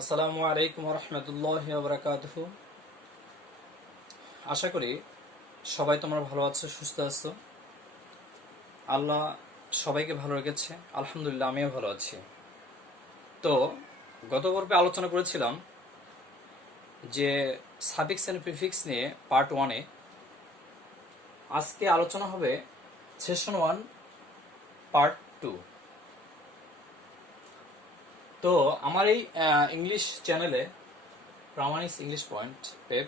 আসসালামু আলাইকুম রহমতুল্লাহি ওয়া বারাকাতুহু। আশা করি সবাই তোমরা ভালো আছো, সুস্থ আছো। আল্লাহ সবাইকে ভালো রেখেছে, আলহামদুলিল্লাহ আমিও ভালো আছি। তো গত পর্বে আলোচনা করেছিলাম যে সাফিক্স এন্ড প্রিফিক্স নিয়ে পার্ট 1-এ। আজকে আলোচনা হবে সেশন 1 পার্ট 2। তো আমার এই ইংলিশ চ্যানেলে প্রামাণিক ইংলিশ পয়েন্ট পেপ,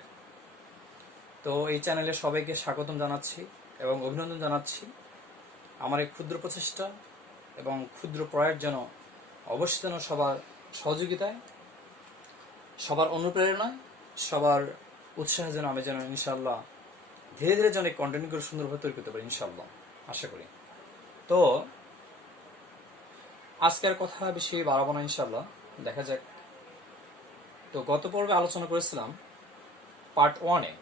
তো এই চ্যানেলে সবাইকে স্বাগতম জানাচ্ছি এবং অভিনন্দন জানাচ্ছি। আমার এই ক্ষুদ্র প্রচেষ্টা এবং ক্ষুদ্র প্রয়াস যেন অবশ্যই যেন সবার সহযোগিতায়, সবার অনুপ্রেরণায়, সবার উৎসাহে যেন আমি যেন ইনশাল্লাহ ধীরে ধীরে যেন এই কন্টেন্টগুলো সুন্দরভাবে তৈরি করতে পারি, ইনশাল্লাহ আশা করি। তো আজকের কথা বেশি বাড়াবো না, ইনশাল্লাহ দেখা যাক। তো গত পর্বে আলোচনা করেছিলাম পার্ট 1-এ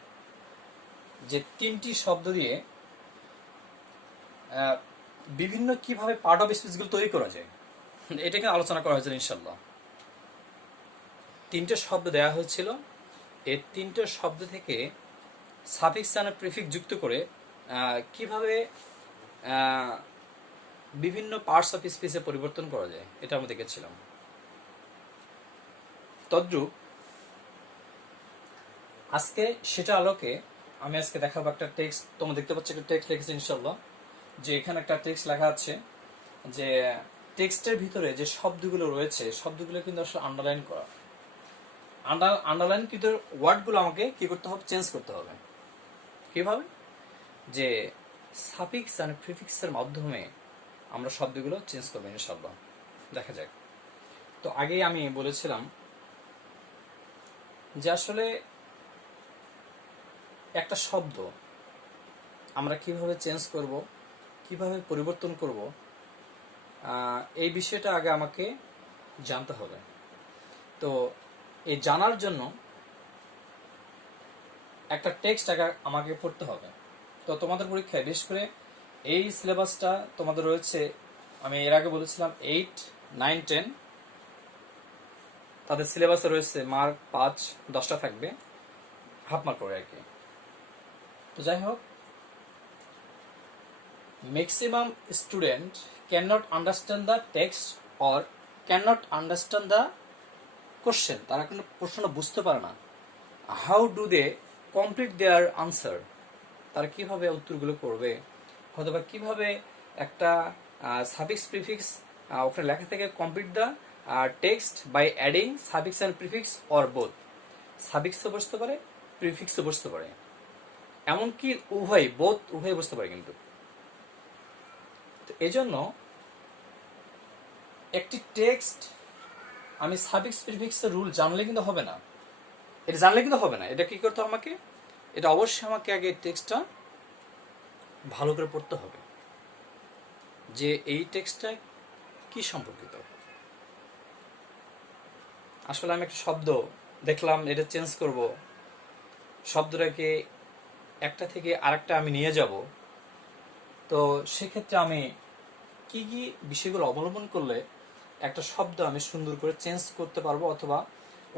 যে 3টি শব্দ দিয়ে বিভিন্ন কিভাবে পার্ট অফ স্পিচগুলো তৈরি করা যায়, এটাকে আলোচনা করা হয়েছিল ইনশাল্লাহ। 3টে শব্দ দেওয়া হয়েছিল, এই 3টে শব্দ থেকে সাফিক্স আর প্রিফিক্স যুক্ত করে কিভাবে বিভিন্ন পার্টস অফ স্পিচে পরিবর্তন করা যায় এটা আমরা দেখেছিলাম। তদ্রূপ আজকে সেটা আলোকে আমি আজকে দেখাবো একটা টেক্সট। তোমরা দেখতে পাচ্ছ একটা টেক্সট লিখেছি ইনশাল্লাহ, যে এখানে একটা টেক্সট লেখা আছে, যে টেক্সটের ভিতরে যে শব্দগুলো রয়েছে শব্দগুলো কিন্তু আসলে আন্ডারলাইন করা। আন্ডারলাইনকৃত ওয়ার্ডগুলো আমাকে কি করতে হবে, চেঞ্জ করতে হবে। কিভাবে? যে সাফিক্স আর প্রিফিক্সের মাধ্যমে আমরা শব্দগুলো চেঞ্জ করবো ইনশাআল্লাহ, দেখা যাক। তো আগেই আমি বলেছিলাম যে আসলে একটা শব্দ আমরা কিভাবে চেঞ্জ করব, কিভাবে পরিবর্তন করব, এই বিষয়টা আগে আমাকে জানতে হবে। তো এই জানার জন্য একটা টেক্সট আগে আমাকে পড়তে হবে। তো তোমাদের পরীক্ষায় বিশেষ করে এই সিলেবাসটা তোমাদের রয়েছে, আমি এর আগে বলেছিলাম 8, 9, 10 তাদের সিলেবাসে রয়েছে মার্ক 5-10টা থাকবে, হাফ মার্ক করে আর কি। তো যাই হোক, maximum student can not understand the text or can not understand the question. তারা কিন্তু প্রশ্নটা বুঝতে পারে না। How do they complete their answer, তারা কিভাবে উত্তরগুলো করবে, অথবা কিভাবে একটা সাফিক্স প্রিফিক্স ওখানে লেখা থেকে complete the text by adding suffix and prefix or both. সাফিক্সও বসতে পারে, প্রিফিক্সও বসতে পারে, এমনকি উভয় বসতে পারে কিন্তু। তো এই জন্য একটি টেক্সট আমি সাফিক্স প্রিফিক্সের রুল জানলে কিন্তু হবে না, এটা কি করতে হবে আমাকে, এটা অবশ্যই আমাকে আগে টেক্সটটা ভালো করে পড়তে হবে, যে এই টেক্সটটা কি সম্পর্কিত। আসলে আমি একটা শব্দ দেখলাম, এটা চেঞ্জ করব, শব্দটাকে একটা থেকে আরেকটা আমি নিয়ে যাব, তো সেক্ষেত্রে আমি কি কি বিষয়গুলো অবলম্বন করলে একটা শব্দ আমি সুন্দর করে চেঞ্জ করতে পারবো, অথবা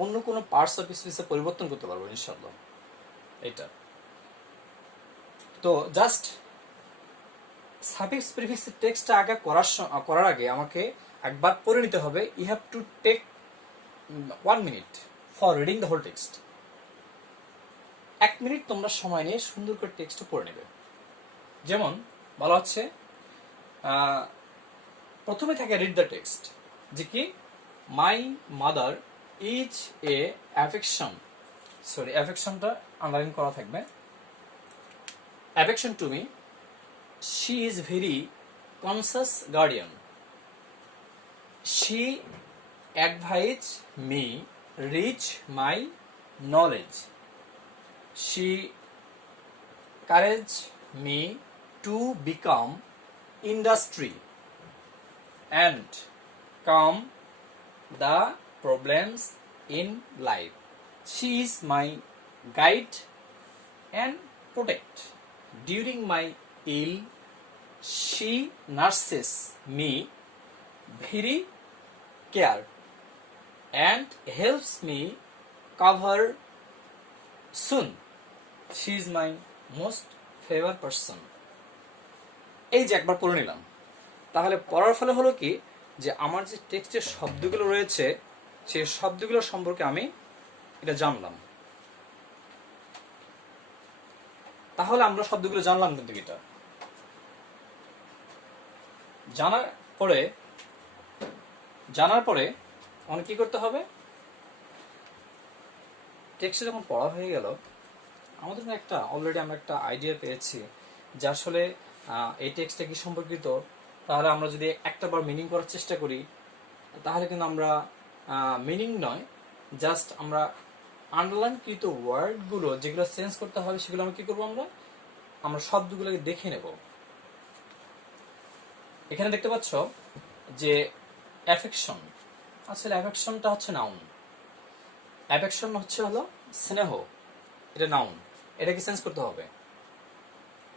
অন্য কোনো পার্টস অফ স্পিচে পরিবর্তন করতে পারবো ইনশাআল্লাহ। এটা তো জাস্ট সাফিক্স প্রিফিক্সের টেক্সটটা আগে করার আগে আমাকে একবার পড়ে নিতে হবে। You have to take 1 minute for reading the whole text. 1 minute তোমরা সময় নিয়ে সুন্দর করে টেক্সট পড়ে নেবে। যেমন বলা হচ্ছে, প্রথমে থাকে রিড দ্য টেক্সট, যে কি my mother is a affection, sorry অ্যাফেকশনটা আন্ডারলাইন করা থাকবে, affection to me, she is very conscious guardian, she advise me reach my knowledge, she encourage me to become industry and calm the problems in life, she is my guide and protect during my ill, she nurses me very care. and helps me cover soon. She is my most favorite person. এই যে একবার পড়ে নিলাম, তাহলে পড়ার ফলে হলো কি যে আমার যে টেক্সটের শব্দগুলো রয়েছে সেই শব্দগুলো সম্পর্কে আমি এটা জানলাম। তাহলে আমরা শব্দগুলো জানলাম, কিন্তু এটা জানার পরে আমাকে কি করতে হবে, টেক্সটে যখন পড়া হয়ে গেল আমাদের অলরেডি আমরা একটা আইডিয়া পেয়েছি যে আসলে এই টেক্সটটা কি সম্পর্কিত। তাহলে আমরা যদি একটা বার মিনিং করার চেষ্টা করি তাহলে কিন্তু আমরা মিনিং নয়, জাস্ট আমরা আন্ডারলাইনকৃত ওয়ার্ডগুলো যেগুলো চেঞ্জ করতে হবে সেগুলো আমরা কি করবো, আমরা শব্দগুলোকে দেখে নেব। এখানে দেখতে পাচ্ছ যে অ্যাফেকশন, আসলে অ্যাফেকশনটা হচ্ছে নাউন। অ্যাফেকশন হলো স্নেহ, এটা নাউন, এটাকে চেঞ্জ করতে হবে।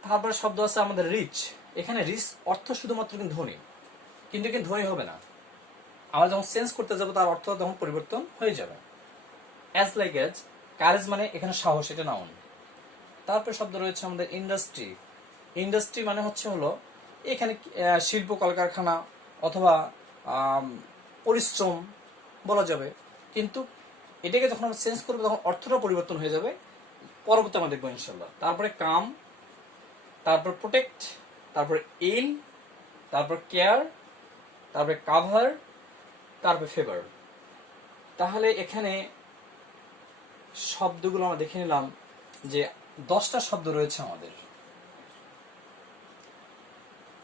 তারপরে শব্দ আছে আমাদের রিচ। এখানে রিচ অর্থ শুধুমাত্র কিন্তু ধনী, কিন্তু ধনী হবে না, আমরা যখন চেঞ্জ করতে যাবো তার অর্থ তখন পরিবর্তন হয়ে যাবে। অ্যাজ লাইক এজ, কারেজ মানে এখানে সাহস, এটা নাউন। তারপরে শব্দ রয়েছে আমাদের ইন্ডাস্ট্রি। ইন্ডাস্ট্রি মানে হলো এখানে শিল্প কলকারখানা অথবা পরিশ্রম বলা যাবে, কিন্তু এটাকে যখন আমরা চেঞ্জ করবো তখন অর্থটা পরিবর্তন হয়ে যাবে, পরবর্তী আমরা দেখবো ইনশাল্লাহ। তারপরে কাম, তারপর প্রোটেক্ট, তারপরে ইল, তারপর কেয়ার, তারপরে কাভার, তারপরে ফেভার। তাহলে এখানে শব্দগুলো আমরা দেখে নিলাম যে 10টা শব্দ রয়েছে আমাদের।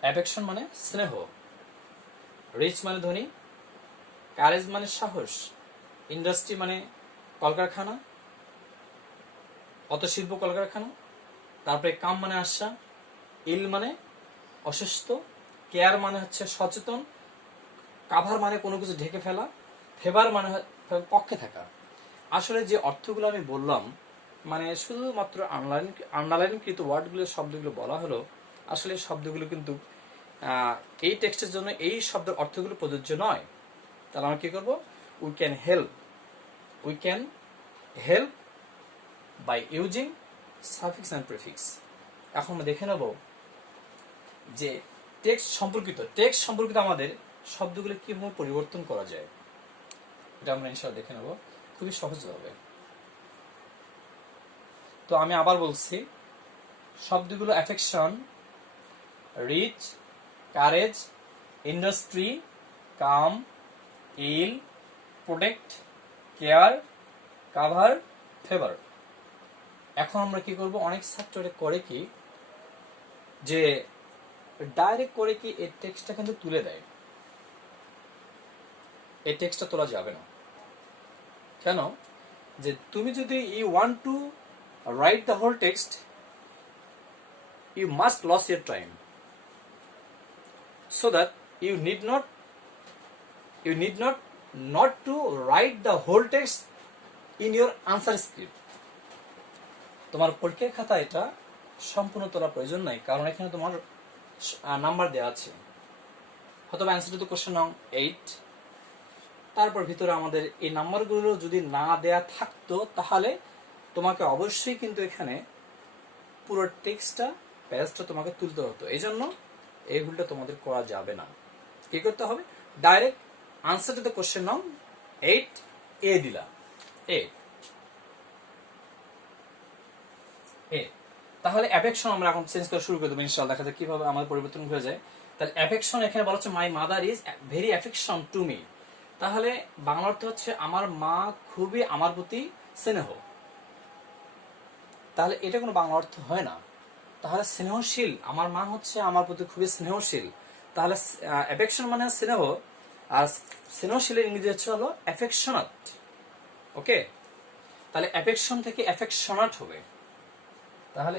অ্যাফেকশন মানে স্নেহ, রিচ মানে ধনী, কারেজ মানে সাহস, ইন্ডাস্ট্রি মানে কলকারখানা অত শিল্প কলকারখানা, তারপরে কাম মানে আশা, ইল মানে অসুস্থ, কেয়ার মানে সচেতন, কাভার মানে কোনো কিছু ঢেকে ফেলা, ফেভার মানে পক্ষে থাকা। আসলে যে অর্থগুলো আমি বললাম মানে শুধুমাত্র আন্ডারলাইনকৃত ওয়ার্ডগুলো শব্দগুলো বলা হলো, আসলে শব্দগুলো কিন্তু এই টেক্সটের জন্য এই শব্দের অর্থগুলো প্রযোজ্য নয়। তাহলে আমরা কি করবো, we can help by using suffix and prefix. এখন আমরা দেখে নেব যে টেক্সট সম্পর্কিত আমাদের শব্দগুলো কিভাবে পরিবর্তন করা যায়। এটা আমরা ইনশাআল্লাহ দেখে নেব খুবই সহজভাবে। তো আমি আবার বলছি, শব্দগুলো অ্যাফেকশন, রিচ, কারেজ, ইন্ডাস্ট্রি, কাম, ইল, প্রোটেক্ট, কেয়ার, কাভার, ফেভার। এখন আমরা কি করব, অনেক ছাত্ররা করে কি যে ডাইরেক্ট করে কি এই টেক্সটটা কিন্তু তুলে দেয়। এই টেক্সটটা তোলা যাবে না। কেন? যে তুমি যদি you want to write the whole text, you must lose your time, so that you need not to write the whole text in your answer script. তোমার পরীক্ষার খাতা এটা সম্পূর্ণ তোলা প্রয়োজন নাই, কারণ এখানে তোমার নাম্বার দেওয়া আছে। হয়তো অ্যান্সার টু কোশ্চেন নং 8, তারপর ভিতরে আমাদের এই নাম্বারগুলো যদি না দেয়া থাকতো তাহলে তোমাকে অবশ্যই কিন্তু এখানে পুরো টেক্সটটা পেজটা তোমাকে তুলতে হতো। এই জন্য এই ভুলটা তোমাদের করা যাবে না। কি করতে হবে, direct answer to the question নং 8 এ দিলা, এ। তাহলে অ্যাফেকশন আমরা এখন চেঞ্জ করা শুরু করে দেবো ইনশাআল্লাহ, দেখা যাক কিভাবে আমাদের পরিবর্তন হয়ে যায়। তাহলে অ্যাফেকশন এখানে বলা হচ্ছে মাই mother is very affection to me. তাহলে বাংলা অর্থ হচ্ছে আমার মা খুবই আমার প্রতি স্নেহ। তাহলে এটা কোনো বাংলা অর্থ হয় না। তাহলে স্নেহশীল, আমার মা হচ্ছে আমার প্রতি খুবই স্নেহশীল। তাহলে অ্যাফেকশন মানে স্নেহ, আর স্নেহশীলের ইংরেজি হলো অ্যাফেকশনাট। ওকে, তাহলে অ্যাফেকশন থেকে অ্যাফেকশনাট হবে। তাহলে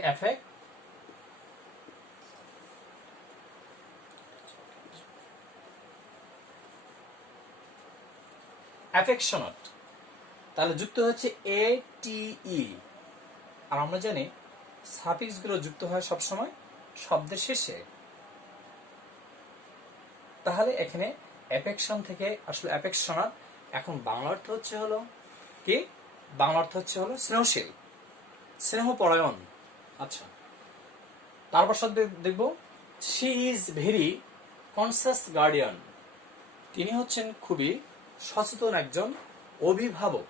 অ্যাফেকশনাট, তাহলে যুক্ত হচ্ছে এ টি ই। আর আমরা জানি সাফিক্স গুলো যুক্ত হয় সবসময় শব্দের শেষে। তাহলে এখানে অ্যাফেকশন থেকে আসলে অ্যাফেকশনাট, এখন বাংলা অর্থ হচ্ছে হলো কি, বাংলা অর্থ হচ্ছে হলো স্নেহশীল, স্নেহপরায়ণ। আচ্ছা, তারপর সাথে দেখব she is very conscious guardian, তিনি হচ্ছেন খুবই সচেতন একজন অভিভাবক।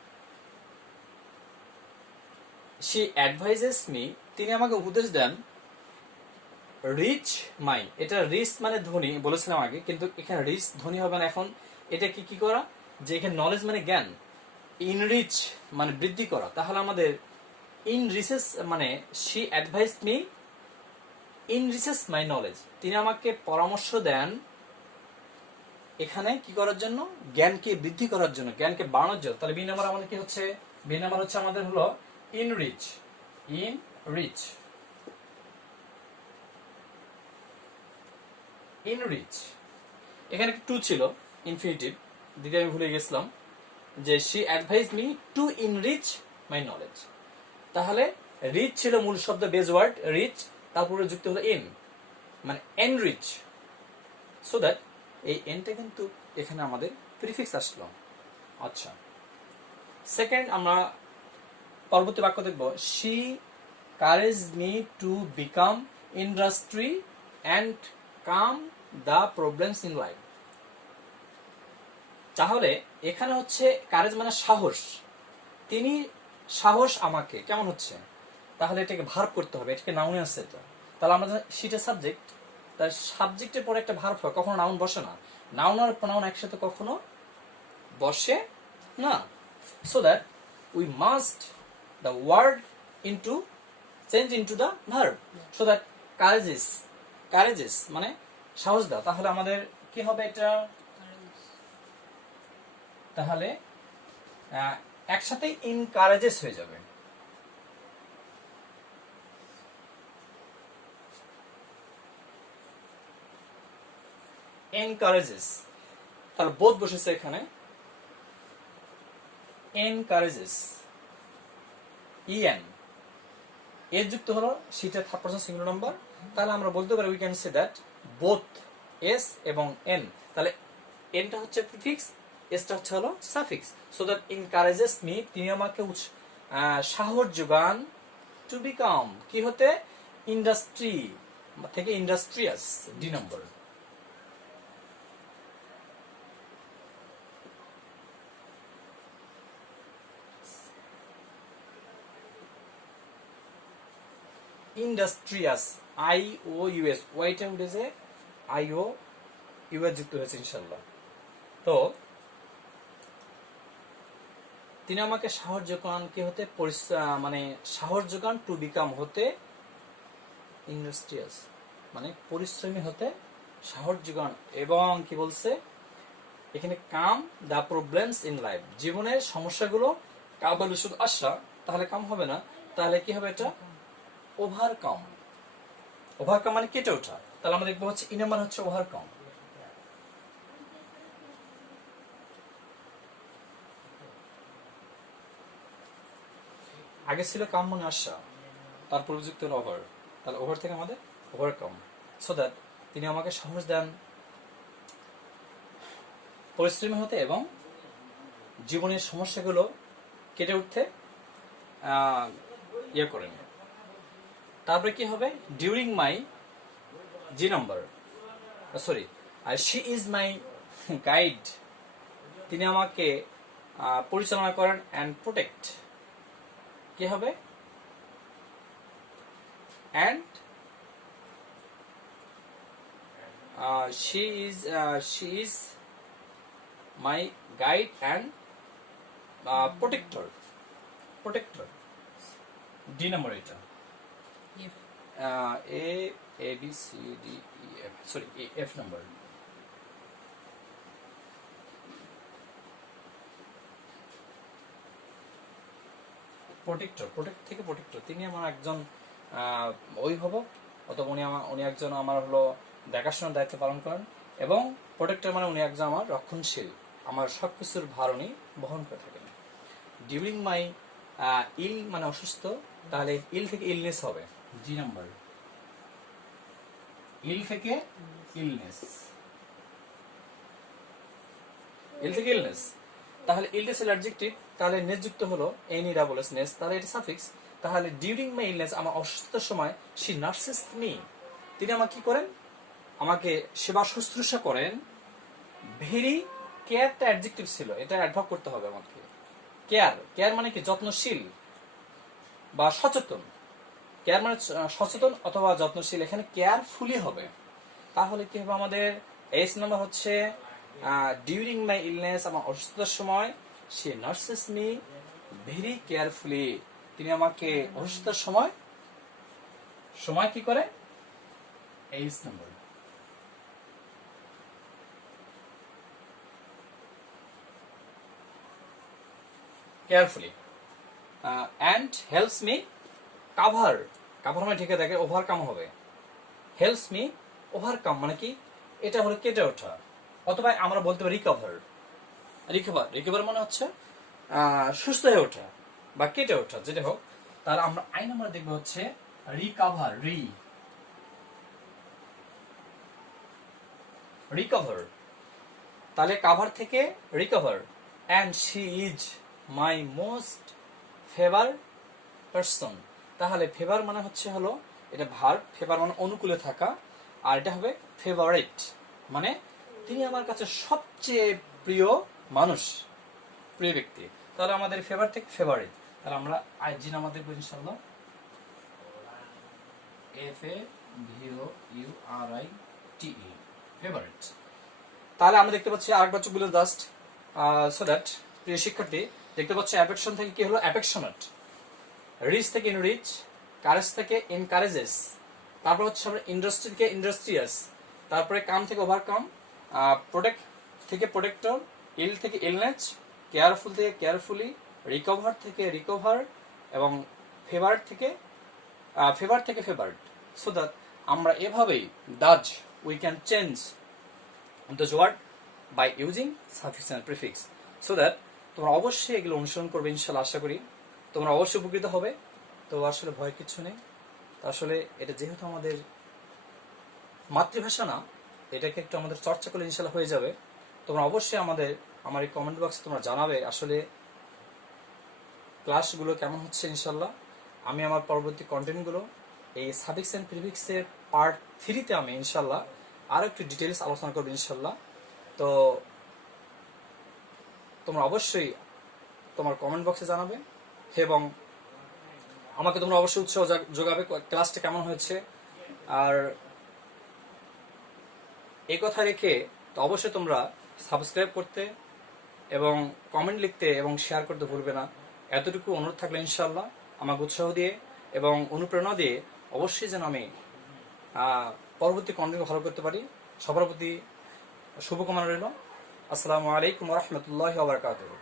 শি অ্যাডভাইজেস মি, তিনি আমাকে উপদেশ দেন। রিচ মাই, এটা রিচ মানে ধনী বলেছিলাম আগে, কিন্তু এখানে রিচ ধনী হবে না। এখন এটা কি করা, যে এখানে নলেজ মানে জ্ঞান, ইনরিচ মানে বৃদ্ধি করা। তাহলে আমাদের ইন রিসেস মানে she advise me increase my knowledge, তিনি আমাকে পরামর্শ দেন এখানে কি করার জন্য, জ্ঞানকে বৃদ্ধি করার জন্য, জ্ঞানকে বাড়ানোর জন্য। তাহলে বি নাম্বার আমাদের কি হচ্ছে, বি নাম্বার হচ্ছে আমাদের হলো ইনরিচ, ইনরিচ, ইনরিচ। এখানে টু ছিল ইনফিনিটিভ, দিদি আমি ভুলে গেছিলাম, যে she advise me two enrich my knowledge. তাহলে রিচ ছিল মূল শব্দ, বেজ ওয়ার্ড রিচ, তারপরে যুক্ত হলো ইন, মানে এনরিচ, সো দ্যাট এই এনটা কিন্তু এখানে আমাদের প্রিফিক্স আসলো। আচ্ছা, সেকেন্ড আমরা পরবর্তী বাক্য দেখব, she courage me to become industry and come the problems in life. তাহলে এখানে হচ্ছে কারেজ মানে সাহস, তিনি সাহস আমাকে, কেমন হচ্ছে, তাহলে এটাকে ভার্ব করতে হবে, এটাকে নাউনে আসছে এটা। তাহলে আমরা সেটা সাবজেক্ট, তার সাবজেক্টের পরে একটা ভার্ব হয়, কখনো নাউন বসে না, নাউন আর প্রনাউন একসাথে কখনো বসে না। So that we must the word into change into the verb, so that courages, courages মানে সাহস দাও। তাহলে আমাদের কি হবে এটা, তাহলে একসাথে ইনকারেজেস হয়ে যাবে। এনকারেজেস, তাহলে বোধ বসেছে এখানে, এনকারেজেস, ইএন এর যুক্ত হলো সেটা থার্ড পারসন সিঙ্গুলার নাম্বার। তাহলে আমরা বলতে পারি we can say that both S এবং এন, তাহলে এনটা হচ্ছে প্রিফিক্স, এসটা হচ্ছে হলো suffix. So that encourages me, তিনি আমাকে সাহস যোগান, টু বিকাম কি হতে, ইন্ডাস্ট্রি থেকে industrious, D number. Industrious, I O U S, ওয়াইটা উঠেছে, আই ও ইউএস যুক্ত হয়েছে ইনশাল্লাহ। তো তিনি আমাকে সাহস যোগান কি হতে, মানে সাহস যোগান, টু বিকাম হতে ইন্ডাস্ট্রিয়াস মানে পরিশ্রমী হতে সাহস যোগান, এবং কি বলছে এখানে come the problems in life, জীবনের সমস্যাগুলো, কাম বলে শুধু আসা, তাহলে কাম হবে না, তাহলে কি হবে এটা, ওভারকাম, ওভারকাম মানে কেটে ওঠা। তাহলে আমরা দেখবো হচ্ছে ই নাম্বার হচ্ছে ওভারকাম। আগে ছিল কাম মানে আসা, তারপর যুক্ত হলো ওভার, তাহলে ওভার থেকে আমাদের ওভারকাম, সো দ্যাট তিনি আমাকে সাহস দেন পরিশ্রমী হতে এবং জীবনের সমস্যাগুলো কেটে উঠতে ইয়ে করেন। তারপরে কি হবে, during my, G number, sorry, she is my guide, তিনি আমাকে পরিচালনা করেন, অ্যান্ড প্রোটেক্ট কি হবে, and she is my guide and protector, protector, D number এটা, A B C D E F, sorry F number. Protector, protect থেকে protector, তিনি আমার একজন অভিভাবক, অথবা উনি একজন আমার হলো দেখাশোনার দায়িত্ব পালন করেন, এবং প্রোটেক্টর মানে উনি একজন আমার রক্ষণশীল, আমার সবকিছুর ভার উনি বহন করে থাকেন। ডিউরিং মাই ইল মানে অসুস্থ, তাহলে ইল থেকে ইলনেস হবে, জি নাম্বার, ইল থেকে ইলনেস, ইল থেকে ইলনেস। তাহলে ইলনেস হলো অ্যাডজেক্টিভ, তাহলে নেস যুক্ত হলো এনি ডাবল এস নেস, তাহলে এটা সাফিক্স। তাহলে ডিউরিং মাই ইলনেস, আমার অসুস্থতার সময়, শি নার্সেস মি, তিনি আমাকে কি করেন, আমাকে সেবা শুশ্রূষা করেন। ভেরি, কেয়ারটা অ্যাডজেক্টিভ ছিল, এটা অ্যাডভার্ব করতে হবে আমাকে। কেয়ার, কেয়ার মানে কি যত্নশীল বা সচেতন, কেয়ার মানে সচেতন অথবা যত্নশীল, এখানে কেয়ারফুলি হবে। তাহলে কি হবে আমাদের এস নাম্বার হচ্ছে ডিউরিং মাই ইলনেস, আমার অসুস্থতার সময়, সে নার্সেস মি ভেরি কেয়ারফুলি, তিনি আমাকে অসুস্থতার সময় সময় কি করে, H number. Carefully and helps me cover, cover মানে ঢেকে দেখে, ওভারকাম হবে। হেল্পস মি ওভারকাম মানে কি, এটা হলো কেটে ওঠা, অথবা আমরা বলতে পারি রিকভার। রিকভার, রিকভার মানে হচ্ছে সুস্থ হয়ে ওঠা বা কেটে ওঠা, যেটা হোক। তাহলে আমরা আই নাম্বার দেখবো হচ্ছে রিকভার, রিকভার, তাহলে কাভার থেকে recover. And she is my most favour person, তাহলে ফেভার মানে হচ্ছে হলো এটা ভার্ব, ফেভার মানে অনুকূলে থাকা, আর এটা হবে ফেভারিট মানে তিনি আমার কাছে সবচেয়ে প্রিয় মানুষ, প্রিয় ব্যক্তি। তাহলে আমাদের ফেভার থেকে ফেভারিট, তাহলে আমরা আইজি নাম্বার দেখবো ইনশাআল্লাহ, FAVOURITE, ফেভারিট। তাহলে আমরা দেখতে পাচ্ছি আরেকবার চুপ বলে জাস্ট সো দ্যাট, প্রিয় শিক্ষার্থী দেখতে পাচ্ছি অ্যাফেকশন থেকে কি হলো অ্যাফেকশনেট, রিচ থেকে ইনরিচ, কারেজ থেকে ইনকারেজেস, তারপর হচ্ছে আমরা ইন্ডাস্ট্রি থেকে ইন্ডাস্ট্রিয়াস, তারপরে কাম থেকে ওভারকাম, প্রোটেক্ট থেকে প্রোটেক্টর, ইল থেকে ইলনেস, কেয়ারফুল থেকে কেয়ারফুলি, রিকভার থেকে রিকভার, এবং ফেভার থেকে ফেভারিট। সো দ্যাট আমরা এভাবেই thus we can change this word by using suffix and prefix. So that তোমরা অবশ্যই এগুলো অনুসরণ করবে ইনশাআল্লাহ, আশা করি তোমরা অবশ্যই উপকৃত হবে। তো আসলে ভয় কিছু নেই, আসলে এটা যেহেতু আমাদের মাতৃভাষা না, এটাকে একটু আমাদের চর্চা করলে ইনশাআল্লাহ হয়ে যাবে। তোমরা অবশ্যই আমার এই কমেন্ট বক্সে তোমরা জানাবে আসলে ক্লাসগুলো কেমন হচ্ছে। ইনশাআল্লাহ আমি আমার পরবর্তী কন্টেন্টগুলো এই সাফিক্স এন্ড প্রিফিক্সের পার্ট 3-তে আমি ইনশাআল্লাহ আরো একটু ডিটেইলস আলোচনা করব ইনশাআল্লাহ। তো তোমরা অবশ্যই তোমার কমেন্ট বক্সে জানাবে এবং আমাকে তোমরা অবশ্যই উৎসাহ যোগাবে ক্লাসটা কেমন হয়েছে। আর এই কথা রেখে তো অবশ্যই তোমরা সাবস্ক্রাইব করতে এবং কমেন্ট লিখতে এবং শেয়ার করতে ভুলবে না। এতটুকু অনুরোধ থাকলে ইনশাআল্লাহ আমাকে উৎসাহ দিয়ে এবং অনুপ্রেরণা দিয়ে অবশ্যই যেন আমি পরবর্তী কন্টেন্ট ভালো করতে পারি। সবার প্রতি শুভকামনা রইল। আসসালামু আলাইকুম ওয়া রাহমাতুল্লাহি ওয়া বারাকাতুহু।